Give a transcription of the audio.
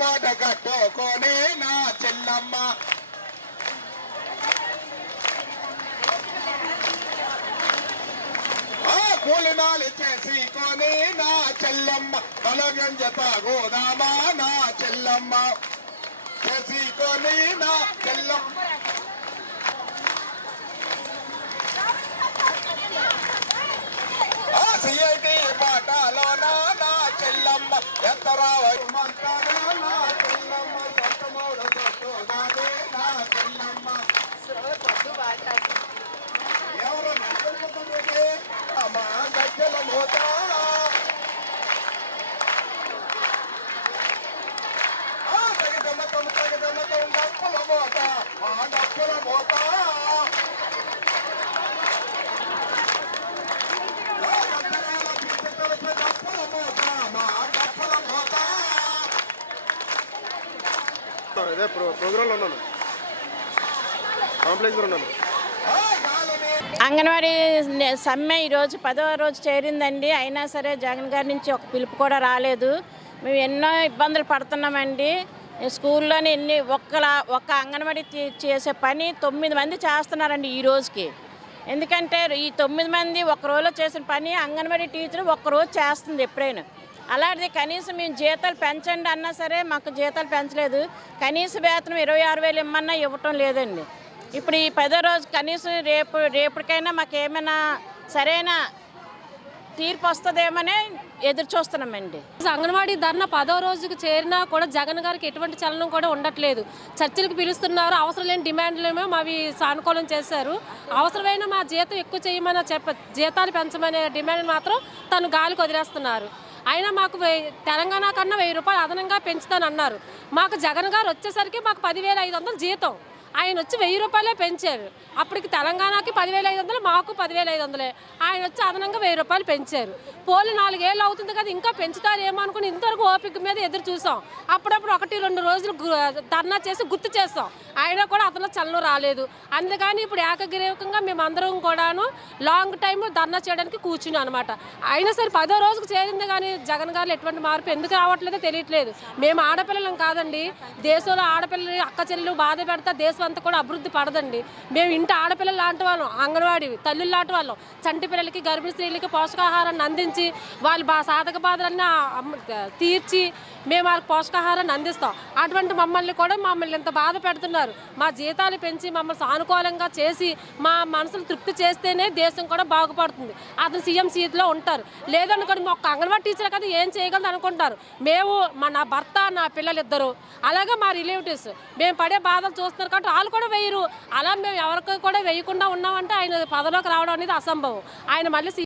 మూట కట్టుకొని నా చెల్లమ్మ. కూలినాలు చేసి కొని నా చెల్లమ్మ. బలగంజ తాగోదామా నా చెల్లమ్మ. చేసి కొని నా చెల్లమ్మ. సిఐటి పాటలోన నా చెల్లమ్మ. ఎత్తరావై మంటానా ప్రో ప్రోగ్రాంలో ఉన్నాను కాంప్లెక్స్లో ఉన్నాను అంగన్వాడీ సమ్మె ఈరోజు పదవ రోజు చేరిందండి. అయినా సరే జగన్ గారి నుంచి ఒక పిలుపు కూడా రాలేదు. మేము ఎన్నో ఇబ్బందులు పడుతున్నామండి. స్కూల్లోని ఎన్ని ఒక్కల ఒక్క అంగన్వాడీ చేసే పని తొమ్మిది మంది చేస్తున్నారండి ఈ రోజుకి. ఎందుకంటే ఈ తొమ్మిది మంది ఒక రోజులో చేసిన పని అంగన్వాడీ టీచర్ ఒక్క రోజు చేస్తుంది ఎప్పుడైనా. అలాంటిది కనీసం మేము జీతాలు పెంచండి అన్నా సరే మాకు జీతాలు పెంచలేదు. కనీస వేతనం ఇరవై ఆరు వేలు ఇమ్మన్నా ఇవ్వటం లేదండి. ఇప్పుడు ఈ పదో రోజు కనీసం రేపు రేపటికైనా మాకు ఏమైనా సరైన తీర్పు వస్తుందేమనే ఎదురు చూస్తున్నామండి. అంగన్వాడీ ధర్నా పదో రోజుకు చేరినా కూడా జగన్ గారికి ఎటువంటి చలనం కూడా ఉండట్లేదు. చర్చలకు పిలుస్తున్నారు అవసరం లేని డిమాండ్లేమో మావి సానుకూలం చేశారు. అవసరమైన మా జీతం ఎక్కువ చేయమని చెప్ప జీతాలు పెంచమనే డిమాండ్ మాత్రం తను గాలికి వదిలేస్తున్నారు. అయినా మాకు తెలంగాణ కన్నా వెయ్యి రూపాయలు అదనంగా పెంచుతానన్నారు. మాకు జగన్ గారు వచ్చేసరికి మాకు పదివేల ఐదు వందలు జీతం. ఆయన వచ్చి వెయ్యి రూపాయలే పెంచారు. అప్పటికి తెలంగాణకి పదివేల ఐదు వందలు మాకు పదివేల ఐదు వందలే. ఆయన వచ్చి అదనంగా వెయ్యి రూపాయలు పెంచారు. పోలు నాలుగేళ్ళు అవుతుంది కదా ఇంకా పెంచుతారేమో అనుకుని ఇంతవరకు ఓపిక మీద ఎదురు చూసాం. అప్పుడప్పుడు ఒకటి రెండు రోజులు ధర్నా చేసి గుర్తు చేస్తాం ఆయన కూడా అతను చలనం రాలేదు. అందుకని ఇప్పుడు ఏకగ్రీవకంగా మేమందరం కూడాను లాంగ్ టైం ధర్నా చేయడానికి కూర్చున్నాం అనమాట అయినా సరే పదో రోజుకు చేరింది కానీ జగన్ గారు ఎటువంటి మార్పు ఎందుకు రావట్లేదో తెలియట్లేదు. మేము ఆడపిల్లలం కాదండి. దేశంలో ఆడపిల్లలు అక్క చెల్లెలు బాధ పెడతా దేశం అంతా కూడా అభివృద్ధి పడదండి. మేము ఇంటి ఆడపిల్లలు లాంటి వాళ్ళం అంగన్వాడి తల్లులు లాంటి వాళ్ళం. చంటి పిల్లలకి గర్భిణీ స్త్రీలకి పోషకాహారాన్ని అందించి వాళ్ళు బా సాధక బాధలన్నీ తీర్చి మేము వాళ్ళకి పోషకాహారాన్ని అందిస్తాం. అటువంటి మమ్మల్ని కూడా మమ్మల్ని ఇంత బాధ పెడుతున్నారు. మా జీతాలు పెంచి మమ్మల్ని సానుకూలంగా చేసి మా మనసులు తృప్తి చేస్తేనే దేశం కూడా బాగుపడుతుంది. అతను సీఎం సీట్లో ఉంటారు. లేదనుకోండి మా ఒక్క అంగన్వాడీ టీచర్ కదా ఏం చేయగలదు అనుకుంటారు. మేము మా నా భర్త నా పిల్లలు ఇద్దరు అలాగే మా రిలేటివ్స్ మేము పడే బాధలు చూస్తున్నారు కాబట్టి వాళ్ళు కూడా వేయరు. అలా మేము ఎవరికి కూడా వేయకుండా ఉన్నామంటే ఆయన పదలోకి రావడం అనేది అసంభవం. ఆయన మళ్ళీ